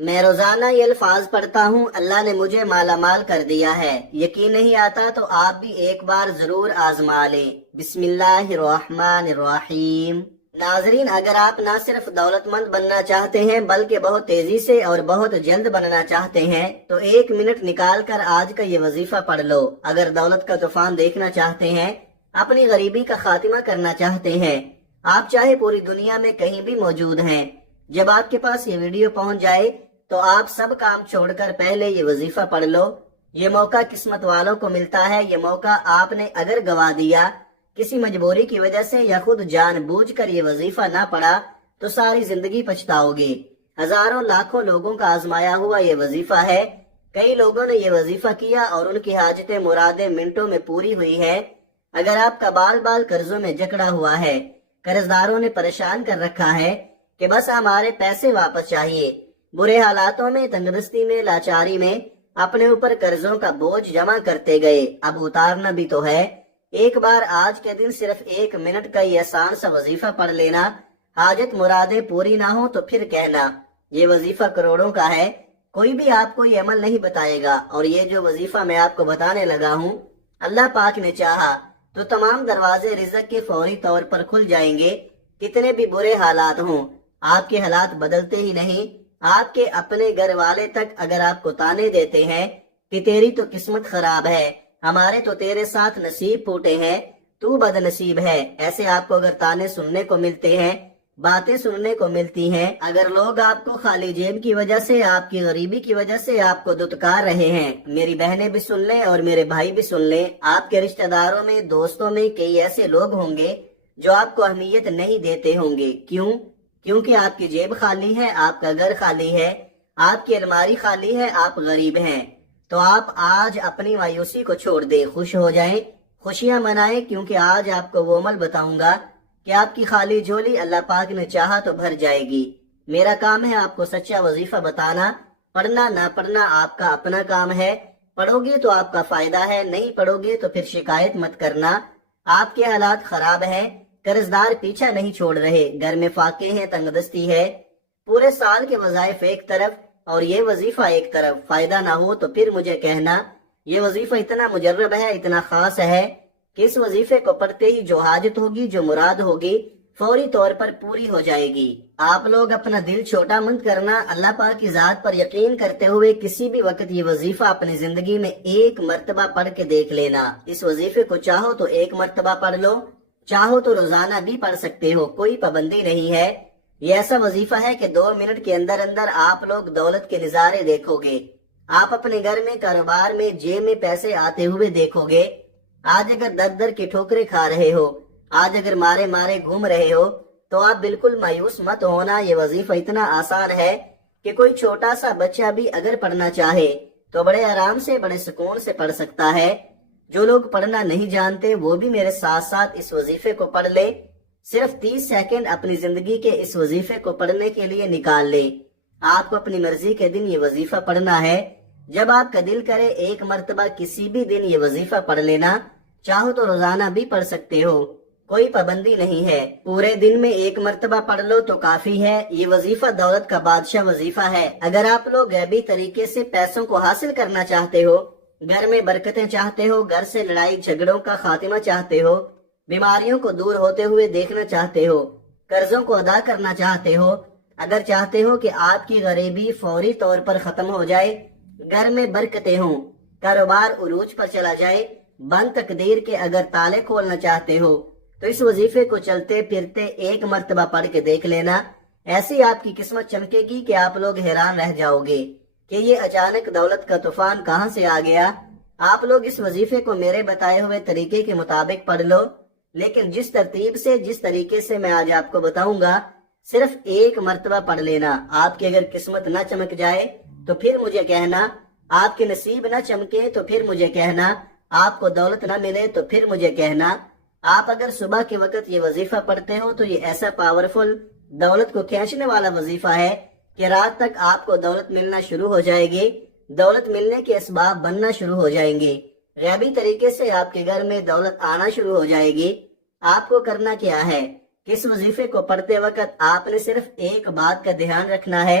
میں روزانہ یہ الفاظ پڑھتا ہوں، اللہ نے مجھے مالا مال کر دیا ہے۔ یقین نہیں آتا تو آپ بھی ایک بار ضرور آزما لیں۔ بسم اللہ الرحمن الرحیم۔ ناظرین، اگر آپ نہ صرف دولت مند بننا چاہتے ہیں بلکہ بہت تیزی سے اور بہت جلد بننا چاہتے ہیں تو 1 منٹ نکال کر آج کا یہ وظیفہ پڑھ لو۔ اگر دولت کا طوفان دیکھنا چاہتے ہیں، اپنی غریبی کا خاتمہ کرنا چاہتے ہیں، آپ چاہے پوری دنیا میں کہیں بھی موجود ہیں، جب آپ کے پاس یہ ویڈیو پہنچ جائے تو آپ سب کام چھوڑ کر پہلے یہ وظیفہ پڑھ لو۔ یہ موقع قسمت والوں کو ملتا ہے۔ یہ موقع آپ نے اگر گوا دیا، کسی مجبوری کی وجہ سے یا خود جان بوجھ کر یہ وظیفہ نہ پڑھا تو ساری زندگی پچھتاؤ گے۔ ہزاروں لاکھوں لوگوں کا آزمایا ہوا یہ وظیفہ ہے۔ کئی لوگوں نے یہ وظیفہ کیا اور ان کی حاجتیں مرادیں منٹوں میں پوری ہوئی ہے۔ اگر آپ کا بال بال قرضوں میں جکڑا ہوا ہے، قرض داروں نے پریشان کر رکھا ہے کہ بس ہمارے پیسے واپس چاہیے، برے حالاتوں میں، تنگدستی میں، لاچاری میں اپنے اوپر قرضوں کا بوجھ جمع کرتے گئے، اب اتارنا بھی تو ہے۔ ایک بار آج کے دن صرف 1 منٹ کا یہ آسان سا وظیفہ پڑھ لینا، حاجت مرادیں پوری نہ ہو تو پھر کہنا یہ وظیفہ کروڑوں کا ہے۔ کوئی بھی آپ کو یہ عمل نہیں بتائے گا، اور یہ جو وظیفہ میں آپ کو بتانے لگا ہوں، اللہ پاک نے چاہا تو تمام دروازے رزق کے فوری طور پر کھل جائیں گے۔ کتنے بھی برے حالات ہوں، آپ کے حالات بدلتے ہی نہیں۔ آپ کے اپنے گھر والے تک اگر آپ کو تانے دیتے ہیں کہ تیری تو قسمت خراب ہے، ہمارے تو تیرے ساتھ نصیب پھوٹے ہیں، تو بد نصیب ہے، ایسے آپ کو اگر تانے سننے کو ملتے ہیں، باتیں سننے کو ملتی ہیں، اگر لوگ آپ کو خالی جیب کی وجہ سے، آپ کی غریبی کی وجہ سے آپ کو دتکار رہے ہیں، میری بہنیں بھی سن لیں اور میرے بھائی بھی سن لیں، آپ کے رشتہ داروں میں، دوستوں میں کئی ایسے لوگ ہوں گے جو آپ کو اہمیت نہیں دیتے ہوں گے۔ کیوں؟ کیونکہ آپ کی جیب خالی ہے، آپ کا گھر خالی ہے، آپ کی الماری خالی ہے، آپ غریب ہیں۔ تو آپ آج اپنی مایوسی کو چھوڑ دیں، خوش ہو جائیں، خوشیاں منائیں، کیونکہ آج آپ کو وہ عمل بتاؤں گا کہ آپ کی خالی جھولی اللہ پاک نے چاہا تو بھر جائے گی۔ میرا کام ہے آپ کو سچا وظیفہ بتانا، پڑھنا نہ پڑھنا آپ کا اپنا کام ہے۔ پڑھو گے تو آپ کا فائدہ ہے، نہیں پڑھو گے تو پھر شکایت مت کرنا۔ آپ کے حالات خراب ہیں، قرض دار پیچھا نہیں چھوڑ رہے، گھر میں فاقے ہیں، تنگ دستی ہے، پورے سال کے وظائف ایک طرف اور یہ وظیفہ ایک طرف، فائدہ نہ ہو تو پھر مجھے کہنا۔ یہ وظیفہ اتنا مجرب ہے، اتنا خاص ہے کہ اس وظیفے کو پڑھتے ہی جو حاجت ہوگی، جو مراد ہوگی، فوری طور پر پوری ہو جائے گی۔ آپ لوگ اپنا دل چھوٹا مند کرنا، اللہ پاک کی ذات پر یقین کرتے ہوئے کسی بھی وقت یہ وظیفہ اپنی زندگی میں 1 مرتبہ پڑھ کے دیکھ لینا۔ اس وظیفے کو چاہو تو 1 مرتبہ پڑھ لو، چاہو تو روزانہ بھی پڑھ سکتے ہو، کوئی پابندی نہیں ہے۔ یہ ایسا وظیفہ ہے کہ 2 منٹ کے اندر اندر آپ لوگ دولت کے نظارے دیکھو گے۔ آپ اپنے گھر میں، کاروبار میں، جیب میں پیسے آتے ہوئے دیکھو گے۔ آج اگر در در کی ٹھوکریں کھا رہے ہو، آج اگر مارے مارے گھوم رہے ہو تو آپ بالکل مایوس مت ہونا۔ یہ وظیفہ اتنا آسان ہے کہ کوئی چھوٹا سا بچہ بھی اگر پڑھنا چاہے تو بڑے آرام سے، بڑے سکون سے پڑھ سکتا ہے۔ جو لوگ پڑھنا نہیں جانتے وہ بھی میرے ساتھ ساتھ اس وظیفے کو پڑھ لے۔ صرف 30 سیکنڈ اپنی زندگی کے اس وظیفے کو پڑھنے کے لیے نکال لے۔ آپ کو اپنی مرضی کے دن یہ وظیفہ پڑھنا ہے، جب آپ کا دل کرے 1 مرتبہ کسی بھی دن یہ وظیفہ پڑھ لینا، چاہو تو روزانہ بھی پڑھ سکتے ہو، کوئی پابندی نہیں ہے۔ پورے دن میں 1 مرتبہ پڑھ لو تو کافی ہے۔ یہ وظیفہ دولت کا بادشاہ وظیفہ ہے۔ اگر آپ لوگ غیبی طریقے سے پیسوں کو حاصل کرنا چاہتے ہو، گھر میں برکتیں چاہتے ہو، گھر سے لڑائی جھگڑوں کا خاتمہ چاہتے ہو، بیماریوں کو دور ہوتے ہوئے دیکھنا چاہتے ہو، قرضوں کو ادا کرنا چاہتے ہو، اگر چاہتے ہو کہ آپ کی غریبی فوری طور پر ختم ہو جائے، گھر میں برکتیں ہوں، کاروبار عروج پر چلا جائے، بند تقدیر کے اگر تالے کھولنا چاہتے ہو تو اس وظیفے کو چلتے پھرتے 1 مرتبہ پڑھ کے دیکھ لینا۔ ایسی آپ کی قسمت چمکے گی کہ آپ لوگ حیران رہ جاؤ گے کہ یہ اچانک دولت کا طوفان کہاں سے آ گیا۔ آپ لوگ اس وظیفے کو میرے بتائے ہوئے طریقے کے مطابق پڑھ لو، لیکن جس ترتیب سے، جس طریقے سے میں آج آپ کو بتاؤں گا، صرف 1 مرتبہ پڑھ لینا۔ آپ کی اگر قسمت نہ چمک جائے تو پھر مجھے کہنا، آپ کے نصیب نہ چمکے تو پھر مجھے کہنا، آپ کو دولت نہ ملے تو پھر مجھے کہنا۔ آپ اگر صبح کے وقت یہ وظیفہ پڑھتے ہو تو یہ ایسا پاورفل، دولت کو کھینچنے والا وظیفہ ہے کہ رات تک آپ کو دولت ملنا شروع ہو جائے گی، دولت ملنے کے اسباب بننا شروع ہو جائیں گے، غیبی طریقے سے آپ کے گھر میں دولت آنا شروع ہو جائے گی۔ آپ کو کرنا کیا ہے کہ اس وظیفے کو پڑھتے وقت آپ نے صرف ایک بات کا دھیان رکھنا ہے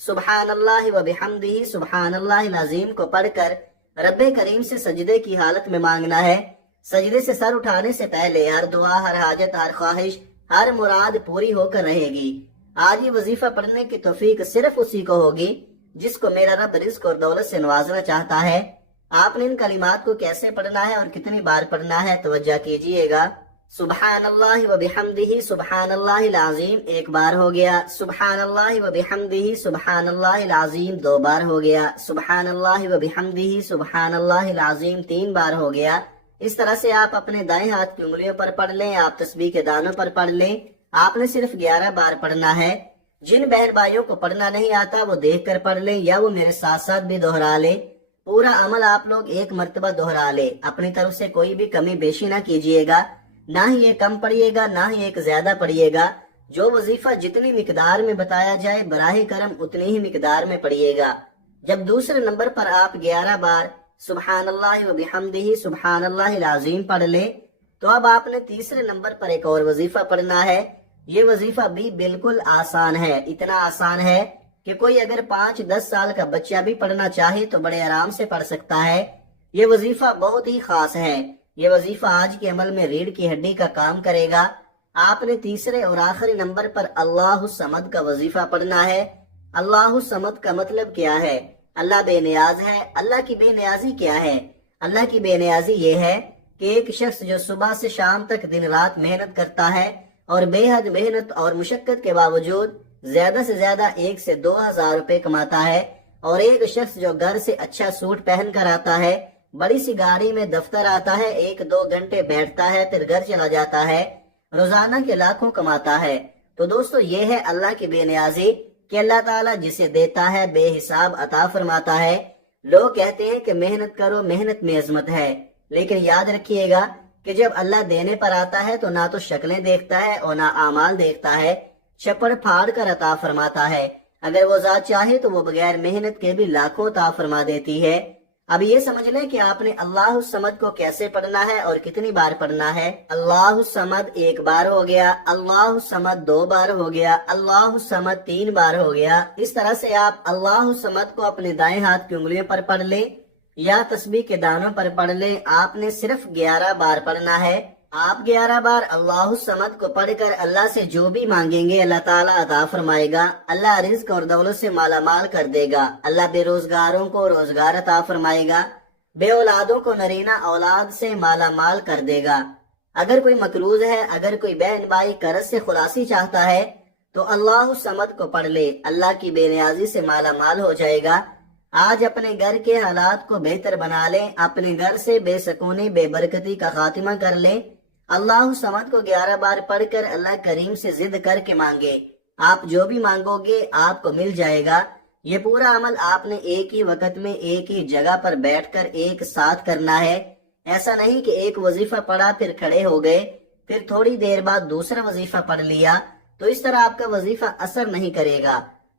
سبحان اللہ و بحمدہ سبحان اللہ العظیم کو پڑھ کر رب کریم سے سجدے کی حالت میں مانگنا ہے۔ سجدے سے سر اٹھانے سے پہلے ہر دعا، ہر حاجت، ہر خواہش، ہر مراد پوری ہو کر رہے گی۔ آج یہ وظیفہ پڑھنے کی توفیق صرف اسی کو ہوگی جس کو میرا رب رزق اور دولت سے نوازنا چاہتا ہے۔ آپ نے ان کلمات کو کیسے پڑھنا ہے اور کتنی بار پڑھنا ہے توجہ کیجئے گا۔ سبحان اللہ و بحمدہ سبحان اللہ العظیم ایک بار ہو گیا، سبحان اللہ و بحمدہ سبحان اللہ العظیم دو بار ہو گیا، سبحان اللہ و بحمدہ سبحان اللہ العظیم تین بار ہو گیا۔ اس طرح سے آپ اپنے دائیں ہاتھ کی انگلیوں پر پڑھ لیں، آپ تسبیح کے دانوں پر پڑھ لیں۔ آپ نے صرف 11 بار پڑھنا ہے۔ جن بہن بھائیوں کو پڑھنا نہیں آتا وہ دیکھ کر پڑھ لیں یا وہ میرے ساتھ ساتھ بھی دہرا لیں۔ پورا عمل آپ لوگ ایک مرتبہ دہرا لیں، اپنی طرف سے کوئی بھی کمی بیشی نہ کیجیے گا، نہ ہی یہ کم پڑھیے گا نہ ہی ایک زیادہ پڑھیے گا۔ جو وظیفہ جتنی مقدار میں بتایا جائے براہ کرم اتنی ہی مقدار میں پڑھیے گا۔ جب دوسرے نمبر پر آپ 11 بار سبحان اللہ و بحمدہ سبحان اللہ العظیم پڑھ لیں تو اب آپ نے تیسرے نمبر پر ایک اور وظیفہ پڑھنا ہے۔ یہ وظیفہ بھی بالکل آسان ہے، اتنا آسان ہے کہ کوئی اگر 5-10 سال کا بچہ بھی پڑھنا چاہے تو بڑے آرام سے پڑھ سکتا ہے۔ یہ وظیفہ بہت ہی خاص ہے۔ یہ وظیفہ آج کے عمل میں ریڑھ کی ہڈی کا کام کرے گا۔ آپ نے تیسرے اور آخری نمبر پر اللہ الصمد کا وظیفہ پڑھنا ہے۔ اللہ الصمد کا مطلب کیا ہے؟ اللہ بے نیاز ہے۔ اللہ کی بے نیازی کیا ہے؟ اللہ کی بے نیازی یہ ہے کہ ایک شخص جو صبح سے شام تک دن رات محنت کرتا ہے اور بے حد محنت اور مشقت کے باوجود زیادہ سے زیادہ 1 سے 2 ہزار روپے کماتا ہے، اور ایک شخص جو گھر سے اچھا سوٹ پہن کر آتا ہے، بڑی سی گاڑی میں دفتر آتا ہے، 1-2 گھنٹے بیٹھتا ہے پھر گھر چلا جاتا ہے، روزانہ کے لاکھوں کماتا ہے۔ تو دوستو یہ ہے اللہ کی بے نیازی کہ اللہ تعالیٰ جسے دیتا ہے بے حساب عطا فرماتا ہے۔ لوگ کہتے ہیں کہ محنت کرو، محنت میں عظمت ہے، لیکن یاد رکھیے گا کہ جب اللہ دینے پر آتا ہے تو نہ تو شکلیں دیکھتا ہے اور نہ اعمال دیکھتا ہے، چھپڑ پھاڑ کر عطا فرماتا ہے۔ اگر وہ ذات چاہے تو وہ بغیر محنت کے بھی لاکھوں عطا فرما دیتی ہے۔ اب یہ سمجھ لیں کہ آپ نے اللہ الصمد کو کیسے پڑھنا ہے اور کتنی بار پڑھنا ہے۔ اللہ الصمد 1 بار ہو گیا، اللہ الصمد 2 بار ہو گیا، اللہ الصمد 3 بار ہو گیا۔ اس طرح سے آپ اللہ الصمد کو اپنے دائیں ہاتھ کی انگلیوں پر پڑھ لیں یا تسبیح کے دانوں پر پڑھ لیں۔ آپ نے صرف 11 بار پڑھنا ہے۔ آپ 11 بار اللہ الصمد کو پڑھ کر اللہ سے جو بھی مانگیں گے اللہ تعالیٰ عطا فرمائے گا۔ اللہ رزق اور دولت سے مالا مال کر دے گا۔ اللہ بے روزگاروں کو روزگار عطا فرمائے گا، بے اولادوں کو نرینہ اولاد سے مالا مال کر دے گا۔ اگر کوئی مقروض ہے، اگر کوئی بہن بھائی قرض سے خلاصی چاہتا ہے تو اللہ الصمد کو پڑھ لے، اللہ کی بے نیازی سے مالا مال ہو جائے گا۔ آج اپنے گھر کے حالات کو بہتر بنا لیں، اپنے گھر سے بے سکونی بے برکتی کا خاتمہ کر لیں۔ اللہ الصمد کو 11 بار پڑھ کر اللہ کریم سے ضد کر کے مانگے، آپ جو بھی مانگو گے آپ کو مل جائے گا۔ یہ پورا عمل آپ نے ایک ہی وقت میں ایک ہی جگہ پر بیٹھ کر ایک ساتھ کرنا ہے۔ ایسا نہیں کہ ایک وظیفہ پڑھا پھر کھڑے ہو گئے، پھر تھوڑی دیر بعد دوسرا وظیفہ پڑھ لیا، تو اس طرح آپ کا وظیفہ اثر نہیں کرے گا۔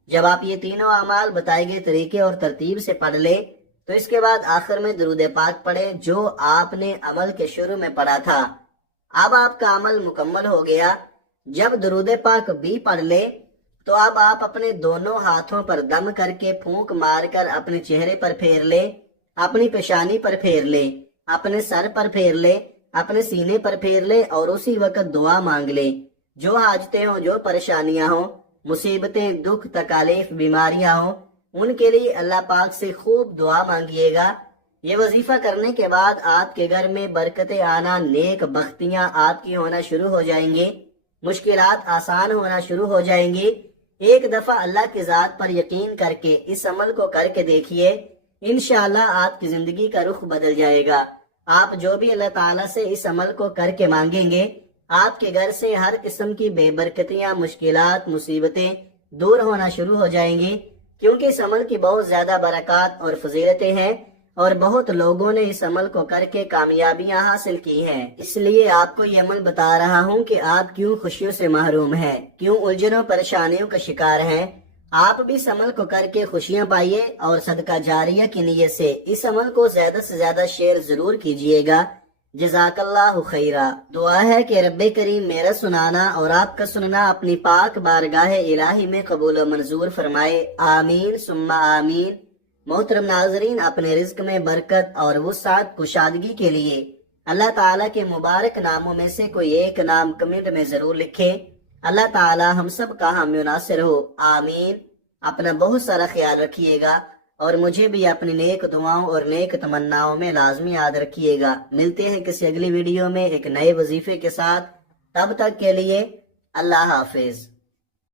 جب آپ یہ تینوں اعمال بتائے گئے طریقے اور ترتیب سے پڑھ لیں تو اس کے بعد آخر میں درود پاک پڑھیں جو آپ نے عمل کے شروع میں پڑھا تھا۔ اب آپ کا عمل مکمل ہو گیا۔ جب درود پاک بھی پڑھ لے تو اب آپ اپنے دونوں ہاتھوں پر دم کر کے پھونک مار کر اپنے چہرے پر پھیر لے، اپنی پیشانی پر پھیر لے، اپنے سر پر پھیر لے، اپنے سینے پر پھیر لے اور اسی وقت دعا مانگ لے۔ جو حاجتیں ہوں، جو پریشانیاں ہوں، مصیبتیں، دکھ، تکالیف، بیماریاں ہوں، ان کے لیے اللہ پاک سے خوب دعا مانگیے گا۔ یہ وظیفہ کرنے کے بعد آپ کے گھر میں برکتیں آنا، نیک بختیاں آپ کی ہونا شروع ہو جائیں گی، مشکلات آسان ہونا شروع ہو جائیں گی۔ ایک دفعہ اللہ کی ذات پر یقین کر کے اس عمل کو کر کے دیکھیے، انشاءاللہ آپ کی زندگی کا رخ بدل جائے گا۔ آپ جو بھی اللہ تعالیٰ سے اس عمل کو کر کے مانگیں گے، آپ کے گھر سے ہر قسم کی بے برکتیاں، مشکلات، مصیبتیں دور ہونا شروع ہو جائیں گی، کیونکہ اس عمل کی بہت زیادہ برکات اور فضیلتیں ہیں اور بہت لوگوں نے اس عمل کو کر کے کامیابیاں حاصل کی ہیں۔ اس لیے آپ کو یہ عمل بتا رہا ہوں کہ آپ کیوں خوشیوں سے محروم ہیں، کیوں الجھنوں پریشانیوں کا شکار ہیں۔ آپ بھی اس عمل کو کر کے خوشیاں پائیے اور صدقہ جاریہ کی نیت سے اس عمل کو زیادہ سے زیادہ شیئر ضرور کیجیے گا۔ جزاک اللہ خیرہ۔ دعا ہے کہ رب کریم میرا سنانا اور آپ کا سننا اپنی پاک بارگاہ الہی میں قبول و منظور فرمائے، آمین ثم آمین۔ محترم ناظرین، اپنے رزق میں برکت اور وسعت کشادگی کے لیے اللہ تعالیٰ کے مبارک ناموں میں سے کوئی ایک نام کمنٹ میں ضرور لکھیں۔ اللہ تعالیٰ ہم سب کا حامی و ناصر ہو، آمین۔ اپنا بہت سارا خیال رکھیے گا اور مجھے بھی اپنی نیک دعاؤں اور نیک تمناؤں میں لازمی یاد رکھیے گا۔ ملتے ہیں کسی اگلی ویڈیو میں ایک نئے وظیفے کے ساتھ، تب تک کے لیے اللہ حافظ۔